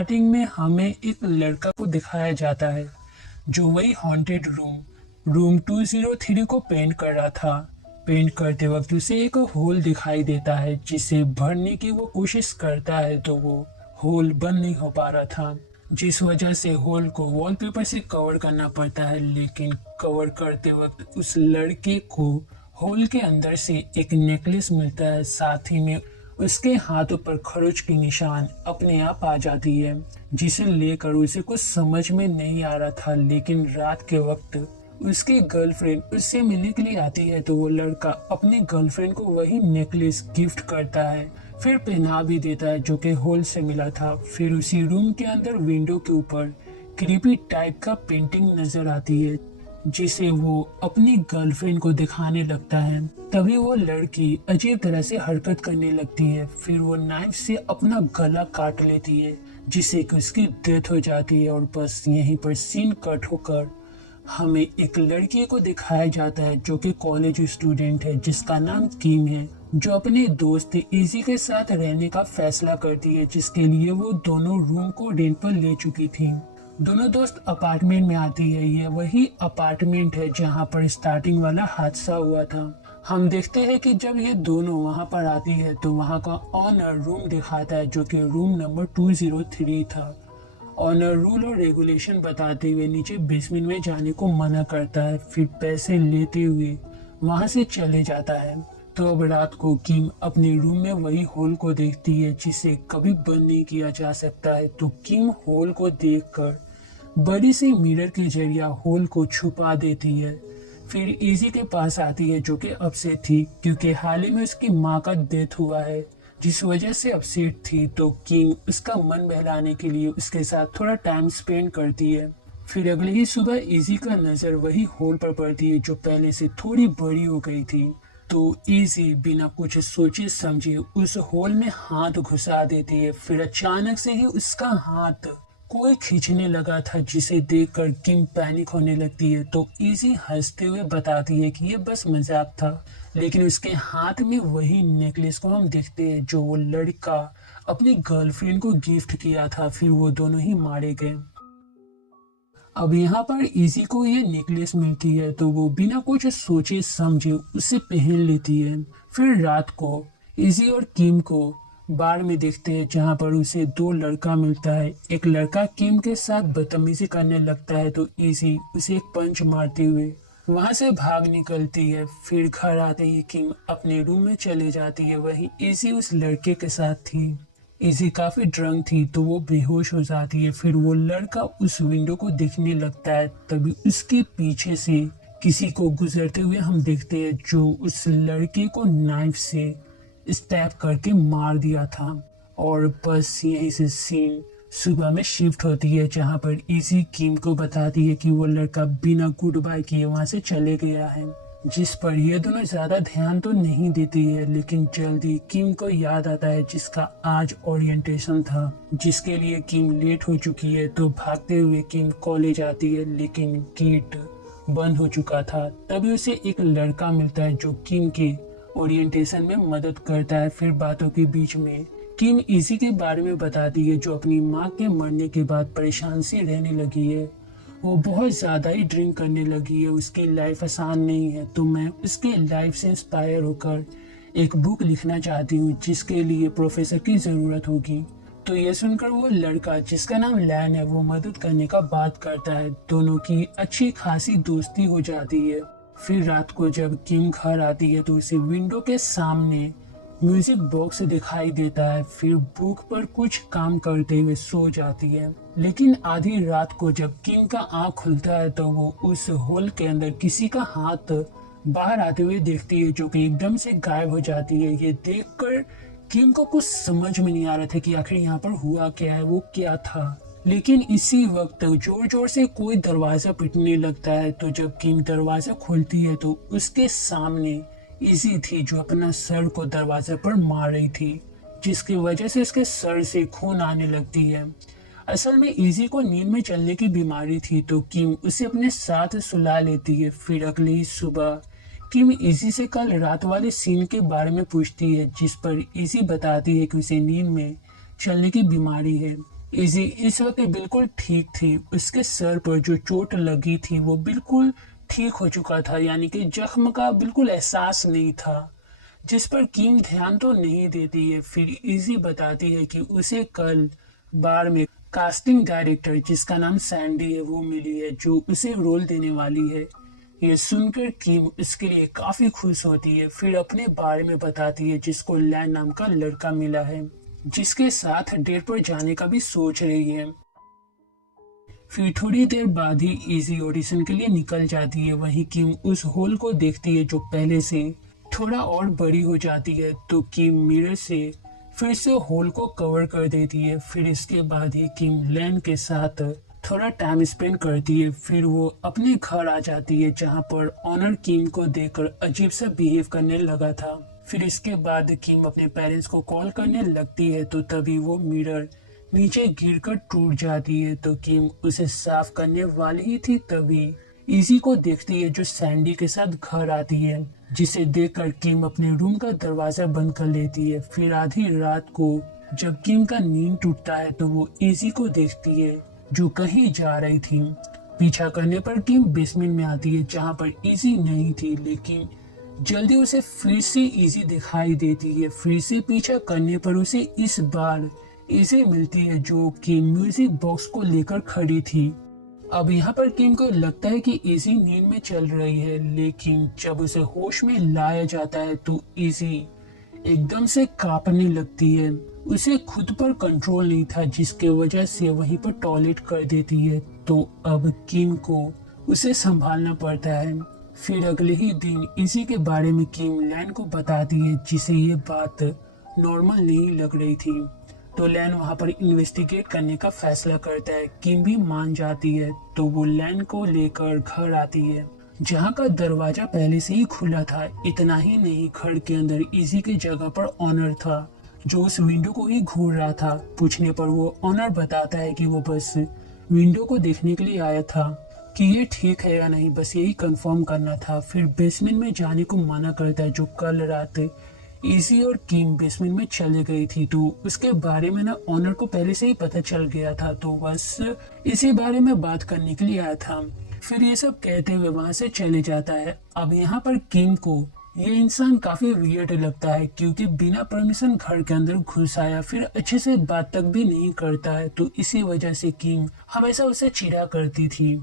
Starting में हमें एक लड़का को दिखाया जाता है जो वही हॉन्टेड रूम 203 को पेंट कर रहा था। पेंट करते वक्त उसे एक होल दिखाई देता है जिसे भरने की वो कोशिश करता है तो वो होल बंद नहीं हो पा रहा था, जिस वजह से होल को वॉलपेपर से कवर करना पड़ता है। लेकिन कवर करते वक्त उस लड़के को होल के अंदर से एक नेकलेस मिलता है, साथ ही में उसके हाथों पर खरोच की निशान अपने आप आ जाती है, जिसे लेकर उसे कुछ समझ में नहीं आ रहा था। लेकिन रात के वक्त उसकी गर्लफ्रेंड उससे मिलने के लिए आती है तो वो लड़का अपनी गर्लफ्रेंड को वही नेकलेस गिफ्ट करता है, फिर पहना भी देता है जो कि होल से मिला था। फिर उसी रूम के अंदर विंडो के ऊपर क्रीपी टाइप का पेंटिंग नजर आती है जिसे वो अपनी गर्लफ्रेंड को दिखाने लगता है। तभी वो लड़की अजीब तरह से हरकत करने लगती है, फिर वो नाइफ से अपना गला काट लेती है जिससे कि उसकी डेथ हो जाती है। और बस यहीं पर सीन कट होकर हमें एक लड़की को दिखाया जाता है जो कि कॉलेज स्टूडेंट है जिसका नाम किम है, जो अपने दोस्त इजी के साथ रहने का फैसला करती है, जिसके लिए वो दोनों रूम को रेंट पर ले चुकी थी। दोनों दोस्त अपार्टमेंट में आती है। यह वही अपार्टमेंट है जहां पर स्टार्टिंग वाला हादसा हुआ था। हम देखते हैं कि जब ये दोनों वहां पर आती है तो वहां का ऑनर रूम दिखाता है जो कि रूम नंबर 203 था। ऑनर रूल और रेगुलेशन बताते हुए नीचे बेसमेंट में जाने को मना करता है, फिर पैसे लेते हुए वहां से चले जाता है। तो अब रात को किम अपने रूम में वही होल को देखती है जिसे कभी बंद नहीं किया जा सकता है। तो किम होल को देखकर बड़ी सी मिरर के जरिए होल को छुपा देती है। फिर इजी के पास आती है जो कि अपसेट थी क्योंकि हाल ही में उसकी माँ का डेथ हुआ है, जिस वजह से अपसेट थी। तो किम उसका मन बहलाने के लिए उसके साथ थोड़ा टाइम स्पेंड करती है। फिर अगले ही सुबह इजी का नजर वही होल पर पड़ती है जो पहले से थोड़ी बड़ी हो गई थी। तो इजी बिना कुछ सोचे समझे उस होल में हाथ घुसा देती है। फिर अचानक से ही उसका हाथ कोई खींचने लगा था जिसे देखकर किम पैनिक होने लगती है। तो इजी हंसते हुए बताती है कि ये बस मजाक था, लेकिन उसके हाथ में वही नेकलेस को हम देखते हैं जो वो लड़का अपनी गर्लफ्रेंड को गिफ्ट किया था। फिर वो दोनों ही मारे गए। अब यहाँ पर इजी को ये नेकलेस मिलती है तो वो बिना कुछ सोचे समझे उसे पहन लेती है। फिर रात को इजी और किम को बार में देखते हैं जहाँ पर उसे दो लड़का मिलता है। एक लड़का किम के साथ बदतमीजी करने लगता है तो इजी उसे एक पंच मारते हुए वहां से भाग निकलती है। फिर घर आते ही किम अपने रूम में चले जाती है। वही इजी उस लड़के के साथ थी। इजी काफी ड्रंक थी तो वो बेहोश हो जाती है। फिर वो लड़का उस विंडो को देखने लगता है, तभी उसके पीछे से किसी को गुजरते हुए हम देखते हैं जो उस लड़के को नाइफ से स्टैब करके मार दिया था। और बस यहीं से सीन सुबह में शिफ्ट होती है जहां पर इजी किम को बताती है कि वो लड़का बिना गुड बाय किए वहां से चले गया है, जिस पर ये दोनों ज्यादा ध्यान तो नहीं देती है। लेकिन जल्दी किम को याद आता है जिसका आज ओरिएंटेशन था, जिसके लिए किम लेट हो चुकी है। तो भागते हुए किम कॉलेज आती है लेकिन गेट बंद हो चुका था। तभी उसे एक लड़का मिलता है जो किम के ओरिएंटेशन में मदद करता है। फिर बातों के बीच में किम इजी के बारे में बताती है जो अपनी माँ के मरने के बाद परेशान सी रहने लगी है। वो बहुत ज्यादा ही ड्रिंक करने लगी है, उसकी लाइफ आसान नहीं है। तो मैं उसके लाइफ से इंस्पायर होकर एक बुक लिखना चाहती हूँ जिसके लिए प्रोफेसर की जरूरत होगी। तो ये सुनकर वो लड़का जिसका नाम लैन है वो मदद करने का बात करता है। दोनों की अच्छी खासी दोस्ती हो जाती है। फिर रात को जब किम घर आती है तो उसे विंडो के सामने म्यूजिक बॉक्स दिखाई देता है। फिर बुक पर कुछ काम करते हुए सो जाती है। लेकिन आधी रात को जब किम का आंख खुलता है तो वो उस होल के अंदर किसी का हाथ बाहर आते हुए देखती है जो कि एकदम से गायब हो जाती है। ये देखकर किम को कुछ समझ में नहीं आ रहा था कि आखिर यहाँ पर हुआ क्या है, वो क्या था। लेकिन इसी वक्त जोर जोर से कोई दरवाजा पिटने लगता है। तो जब किम दरवाजा खोलती है तो उसके सामने इजी थी जो अपना सर को दरवाजे पर मार रही थी, जिसकी वजह से उसके सर से खून आने लगती है। असल में इजी को नींद में चलने की बीमारी थी तो किम उसे अपने साथ सुला लेती है। फिर अगली ही सुबह किम इजी से कल रात वाले सीन के बारे में पूछती है, जिस पर इजी बताती है कि उसे नींद में चलने की बीमारी है। इजी इस वक्त बिल्कुल ठीक थी। उसके सर पर जो चोट लगी थी वो बिल्कुल ठीक हो चुका था, यानी कि जख्म का बिल्कुल एहसास नहीं था, जिस पर किम ध्यान तो नहीं देती है। फिर इजी बताती है कि उसे कल बार में कास्टिंग डायरेक्टर जिसका नाम सैंडी है वो मिली है, जो उसे रोल देने वाली है। ये सुनकर किम इसके लिए काफी खुश होती है। फिर अपने बारे में बताती है जिसको लैन नाम का लड़का मिला है, जिसके साथ डेट पर जाने का भी सोच रही है। फिर थोड़ी देर बाद ही इजी ऑडिशन के लिए निकल जाती है। वहीं किम उस होल को देखती है जो पहले से थोड़ा और बड़ी हो जाती है, तो किम मिरर से फिर से होल को कवर कर देती है। फिर इसके बाद ही किम लैन के साथ थोड़ा टाइम स्पेंड करती है। फिर वो अपने घर आ जाती है, जहाँ पर ऑनर किम को देखकर अजीब सा बिहेव करने लगा था। फिर इसके बाद किम अपने पेरेंट्स को कॉल करने लगती है, तो तभी वो मिरर नीचे गिरकर टूट जाती है। तो किम उसे साफ करने वाली ही थी, तभी इजी को देखती है जो सैंडी के साथ घर आती है, जिसे देखकर किम अपने रूम का दरवाजा बंद कर लेती है। फिर आधी रात को जब किम का नींद टूटता है तो वो इजी को देखती है जो कहीं जा रही थी। पीछा करने पर किम बेसमेंट में आती है, जहाँ पर इजी नहीं थी, लेकिन जल्दी उसे फिर से इजी दिखाई देती है। फिर से पीछा करने पर उसे इस बार इजी मिलती है, जो कि म्यूजिक बॉक्स को लेकर खड़ी थी। अब यहाँ पर किम को लगता है कि इजी नींद में चल रही है, लेकिन जब उसे होश में लाया जाता है तो इजी एकदम से कांपने लगती है। उसे खुद पर कंट्रोल नहीं था, जिसके वजह से वहीं पर टॉयलेट कर देती है। तो अब किम को उसे संभालना पड़ता है। फिर अगले ही दिन इसी के बारे में किम लैन को बताती है, जिसे ये बात नॉर्मल नहीं लग रही थी। तो लैन वहां पर इन्वेस्टिगेट करने का फैसला करता है। किम भी मान जाती है, तो वो लैन को लेकर घर आती है, जहाँ का दरवाजा पहले से ही खुला था। इतना ही नहीं, घर के अंदर इजी के जगह पर ऑनर था, जो उस विंडो को ही घूर रहा था। पूछने पर वो ऑनर बताता है कि वो बस विंडो को देखने के लिए आया था कि ये ठीक है या नहीं, बस यही कंफर्म करना था। फिर बेसमेंट में जाने को मना करता है, जो कल रात इजी और किम बेसमेंट में चले गई थी। तो उसके बारे में ना ऑनर को पहले से ही पता चल गया था, तो बस इसी बारे में बात करने के लिए आया था। फिर ये सब कहते हुए वहां से चले जाता है। अब यहाँ पर किम को ये इंसान काफी वियर्ड लगता है, क्योंकि बिना परमिशन घर के अंदर घुस आया, फिर अच्छे से बात तक भी नहीं करता है। तो इसी वजह से किम हमेशा उसे चिढ़ा करती थी।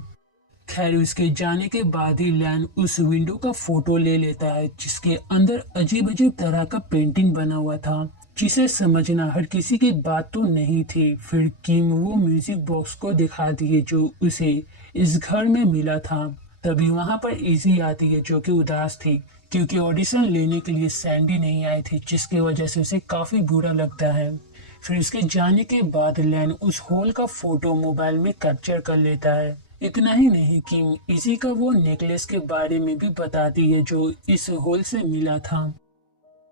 खैर, उसके जाने के बाद ही लैन उस विंडो का फोटो ले लेता है, जिसके अंदर अजीब अजीब तरह का पेंटिंग बना हुआ था, जिसे समझना हर किसी की बात तो नहीं थी। फिर किम वो म्यूजिक बॉक्स को दिखाती है जो उसे इस घर में मिला था। तभी वहां पर इजी आती है, जो कि उदास थी, क्योंकि ऑडिशन लेने के लिए सैंडी नहीं आई थी, जिसकी वजह से उसे काफी बुरा लगता है। फिर उसके जाने के बाद लैन उस हॉल का फोटो मोबाइल में कैप्चर कर लेता है। इतना ही नहीं, किम इसी का वो नेकलेस के बारे में भी बताती है जो इस होल से मिला था।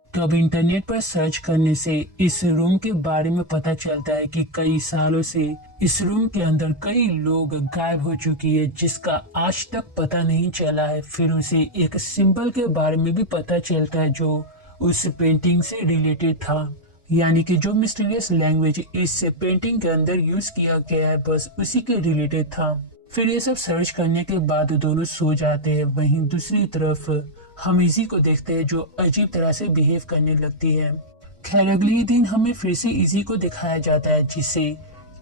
तो अब इंटरनेट पर सर्च करने से इस रूम के बारे में पता चलता है कि कई सालों से इस रूम के अंदर कई लोग गायब हो चुकी है, जिसका आज तक पता नहीं चला है। फिर उसे एक सिंबल के बारे में भी पता चलता है जो उस पेंटिंग से रिलेटेड था, यानी कि जो मिस्टीरियस लैंग्वेज इस पेंटिंग के अंदर यूज किया गया है, बस उसी के रिलेटेड था। फिर ये सब सर्च करने के बाद दोनों सो जाते हैं। वहीं दूसरी तरफ हम इजी को देखते हैं, जो अजीब तरह से बिहेव करने लगती है। खैर, अगले दिन हमें फिर से इजी को दिखाया जाता है, जिसे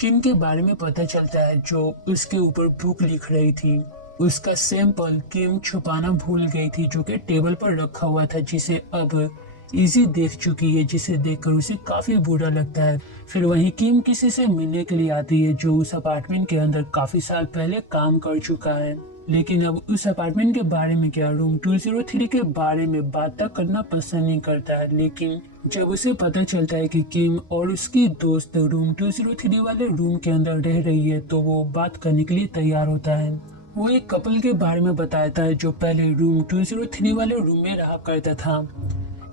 किम के बारे में पता चलता है, जो उसके ऊपर बुक लिख रही थी। उसका सैंपल किम छुपाना भूल गई थी, जो कि टेबल पर रखा हुआ था, जिसे अब इजी देख चुकी है, जिसे देखकर उसे काफी बुरा लगता है। फिर वहीं किम किसी से मिलने के लिए आती है, जो उस अपार्टमेंट के अंदर काफी साल पहले काम कर चुका है। लेकिन अब उस अपार्टमेंट के बारे में क्या, रूम 203 के बारे में बात तक करना पसंद नहीं करता है। लेकिन जब उसे पता चलता है कि किम और उसकी दोस्त रूम 203 वाले रूम के अंदर रह रही है, तो वो बात करने के लिए तैयार होता है। वो एक कपल के बारे में बताता है, जो पहले रूम 203 वाले रूम में रहा करता था।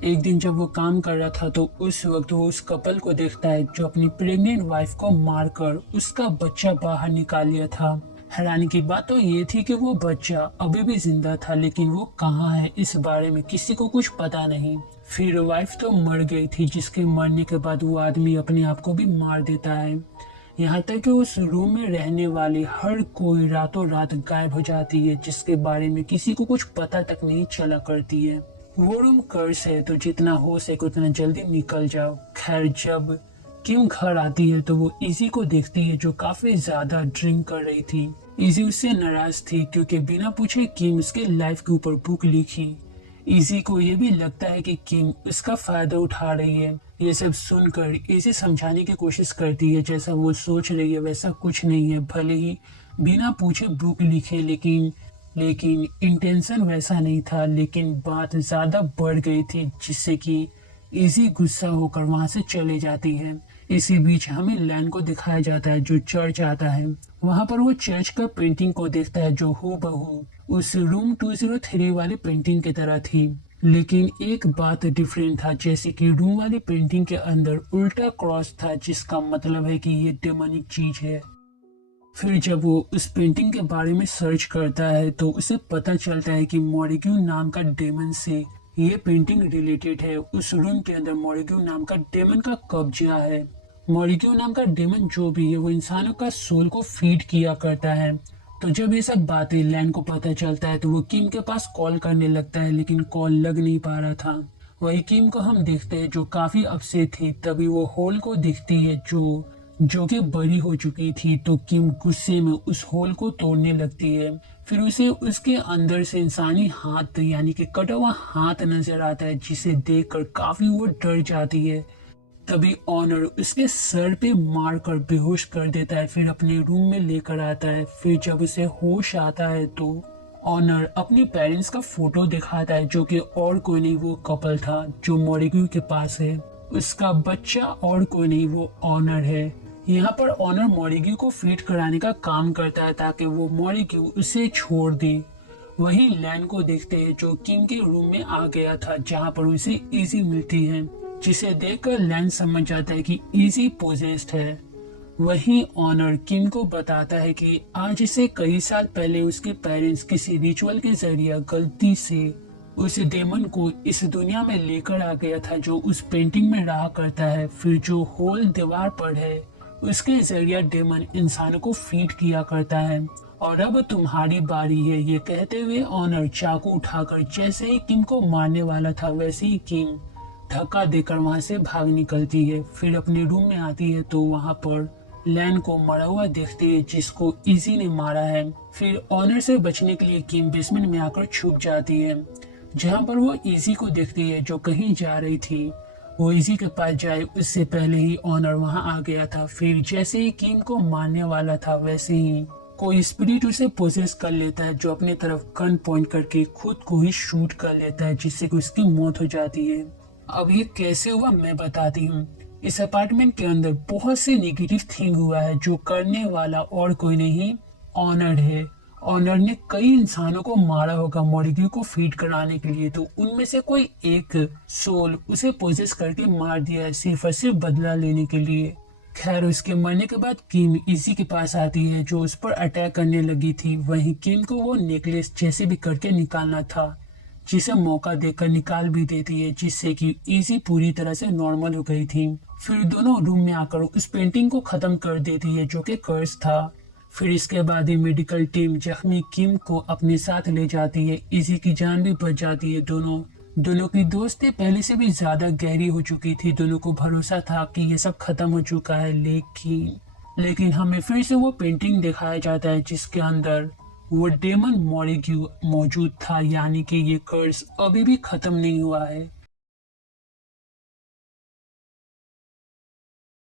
एक दिन जब वो काम कर रहा था, तो उस वक्त वो उस कपल को देखता है, जो अपनी प्रेग्नेंट वाइफ को मारकर उसका बच्चा बाहर निकाल लिया था। हैरानी की बात तो ये थी कि वो बच्चा अभी भी जिंदा था, लेकिन वो कहाँ है इस बारे में किसी को कुछ पता नहीं। फिर वाइफ तो मर गई थी, जिसके मरने के बाद वो आदमी अपने आप को भी मार देता है। यहाँ तक कि उस रूम में रहने वाले हर कोई रातों रात गायब हो जाती है, जिसके बारे में किसी को कुछ पता तक नहीं चला करती है। वो रूम कर्स है, तो जितना हो सके उतना जल्दी निकल जाओ। खैर, जब किम घर आती है तो वो इजी को देखती है जो काफी ज्यादा ड्रिंक कर रही थी। इजी उससे नाराज थी क्योंकि बिना पूछे किम उसके लाइफ के ऊपर बुक लिखी। इजी को ये भी लगता है कि किम इसका फायदा उठा रही है। ये सब सुनकर इजी समझाने की कोशिश करती है जैसा वो सोच रही है वैसा कुछ नहीं है, भले ही बिना पूछे बुक लिखे, लेकिन इंटेंशन वैसा नहीं था। लेकिन बात ज्यादा बढ़ गई थी जिससे कि इजी गुस्सा होकर वहां से चले जाती है। इसी बीच हमें लैन को दिखाया जाता है जो चर्च आता है। वहां पर वो चर्च का पेंटिंग को देखता है जो हूबहू उस रूम 203 वाले पेंटिंग की तरह थी। लेकिन एक बात डिफरेंट था, जैसे कि रूम वाली पेंटिंग के अंदर उल्टा क्रॉस था, जिसका मतलब है कि ये डेमोनिक चीज है। फिर जब वो उस पेंटिंग के बारे में सर्च करता है तो उसे पता चलता है कि मॉरिग्यू नाम का डेमन से ये पेंटिंग रिलेटेड है। उस रूम के अंदर मॉरिग्यू नाम का डेमन का कब्जा है। मॉरिग्यू नाम का डेमन जो भी है वो इंसानों का सोल को फीड किया करता है। तो जब ये सब बातें लैन को पता चलता है तो वो किम के पास कॉल करने लगता है, लेकिन कॉल लग नहीं पा रहा था। वही किम को हम देखते हैं जो काफी अपसेट थी। तभी वो होल को दिखती है जो कि बड़ी हो चुकी थी। तो किम गुस्से में उस होल को तोड़ने लगती है। फिर उसे उसके अंदर से इंसानी हाथ यानी कि कटा हुआ हाथ नजर आता है, जिसे देखकर काफी वो डर जाती है। तभी ऑनर उसके सर पे मारकर बेहोश कर देता है, फिर अपने रूम में लेकर आता है। फिर जब उसे होश आता है तो ऑनर अपने पेरेंट्स का फोटो दिखाता है जो कि और कोई नहीं वो कपल था जो मॉरिग्यू के पास है। उसका बच्चा और कोई नहीं वो ऑनर है। यहाँ पर ऑनर मॉरिग्यू को फीड कराने का काम करता है ताकि वो मॉरिग्यू उसे छोड़ दे। वही लैन को देखते हैं जो किम के रूम में आ गया था, जहाँ पर उसे इजी मिलती है, जिसे देखकर लैन समझ जाता है कि इजी पोजेस्ड है। वहीं ऑनर किम को बताता है कि आज से कई साल पहले उसके पेरेंट्स किसी रिचुअल के जरिए गलती से उस डेमन को इस दुनिया में लेकर आ गया था जो उस पेंटिंग में रहा करता है। फिर जो होल दीवार पर है उसके जरिए डेमन इंसानों को फीड किया करता है। और अब तुम्हारी बारी है। ये कहते हुए ऑनर चाकू उठाकर जैसे ही किम को मारने वाला था वैसे ही किम धक्का देकर वहां से भाग निकलती है। फिर अपने रूम में आती है तो वहां पर लैन को मरा हुआ देखती है जिसको इजी ने मारा है। फिर ऑनर से बचने के लिए किम बेसमेंट में आकर छुप जाती है, जहां पर वो इजी को देखती है जो कहीं जा रही थी। वो इजी के पास जाए उससे पहले ही ऑनर वहां आ गया था। फिर जैसे ही किम को मारने वाला था वैसे ही कोई स्पिरिट उसे पोजेस कर लेता है जो अपने तरफ गन पॉइंट करके खुद को ही शूट कर लेता है, जिससे कि उसकी मौत हो जाती है। अब ये कैसे हुआ मैं बताती हूँ। इस अपार्टमेंट के अंदर बहुत से नेगेटिव थिंग हुआ है जो करने वाला और कोई नहीं ऑनर है। ऑनर ने कई इंसानों को मारा होगा मॉरिग्यू को फीड कराने के लिए, तो उनमें से कोई एक सोल उसे पोजेस करके मार दिया है सिर्फ और सिर्फ बदला लेने के लिए। खैर, उसके मरने के बाद किम इजी के पास आती है जो उस पर अटैक करने लगी थी। वहीं किम को वो नेकलेस जैसे भी करके निकालना था, जिसे मौका देकर निकाल भी देती है, जिससे कि इजी पूरी तरह से नॉर्मल हो गई थी। फिर दोनों रूम में आकर उस पेंटिंग को खत्म कर देती है जो कि कर्स था। फिर इसके बाद ही मेडिकल टीम जख्मी किम को अपने साथ ले जाती है। इजी की जान भी बच जाती है। दोनों की दोस्ती पहले से भी ज्यादा गहरी हो चुकी थी। दोनों को भरोसा था कि ये सब खत्म हो चुका है, लेकिन हमें फिर से वो पेंटिंग दिखाया जाता है जिसके अंदर वो डेमन मॉरिग्यू मौजूद था, यानी कि ये कर्स अभी भी खत्म नहीं हुआ है।